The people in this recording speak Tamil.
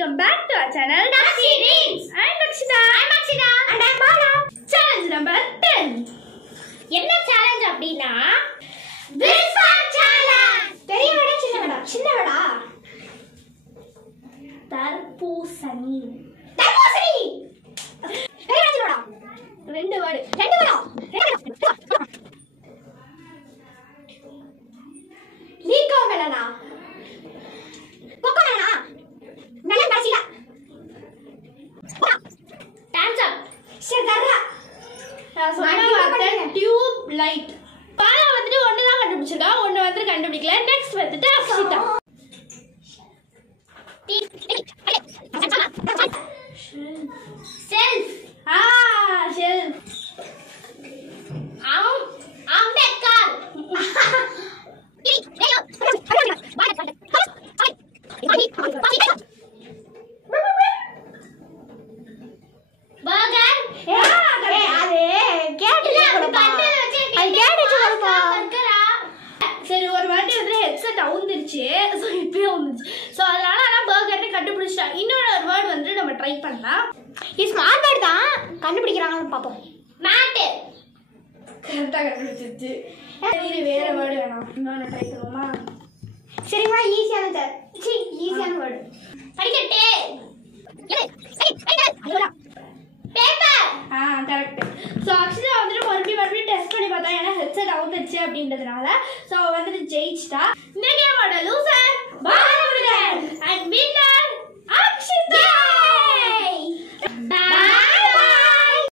welcome back to our channel. Nakshi Reads. I'm Nakshita. I'm Akshita. And I'm Bala. Challenge number 10. என்ன challenge அப்படினா Whisper challenge. பெரிய வடா சின்ன வடா? சின்ன வடா. தர்பூசணி. தர்பூசணி. பெரிய வடா சின்ன வடா? ரெண்டு வேர்ட். ரெண்டு வடா. லீகோ மெலனா. கொக்கோ மெலனா. மெலன் கடைசில. டான்ஸ் அப். ஷதரா. நான் சொன்ன வார்த்தை டியூப் லைட். பாலா வந்துட்டு ஒன்னு தான் கண்டுபிடிச்சிருக்கா, ஒன்னு வந்து கண்டுபிடிக்கல. நெக்ஸ்ட் வந்துட்டு அக்ஷிதா. செல்ஃப். ஷெல்ஃப். அம்பேத்கர். சரி, ஒரு வாட்டி வந்து ஹெட்செட் அவுந்துருச்சு. ஸோ இப்பயும் வந்துச்சு. ஸோ அதனால ஆனால் பர்கர்னு கண்டுபிடிச்சிட்டா. இன்னொரு வேர்டு வந்து நம்ம ட்ரை பண்ணலாம். இது ஸ்மார்ட் வேர்ட் தான், கண்டுபிடிக்கிறாங்கன்னு பார்ப்போம். மேட். கரெக்டாக கண்டுபிடிச்சிருச்சு. சரி, வேற வேர்டு வேணாம், இன்னொன்று ட்ரை பண்ணுவோமா? சரிங்களா, ஈஸியான ஈஸியான வேர்டு. படிக்கட்டு. பேப்பர். கரெக்ட். ஸோ அக்ஷிதா வந்துட்டு மறுபடியும் டெஸ்ட் பண்ணி பார்த்தா, ஏன்னா ஹெட்செட் அவுந்துருச்சு அப்படின்றதுனால. ஸோ வந்துட்டு ஜெயிச்சிட்டா. இந்த கேமோட loser Balamurugan and winner Akshita.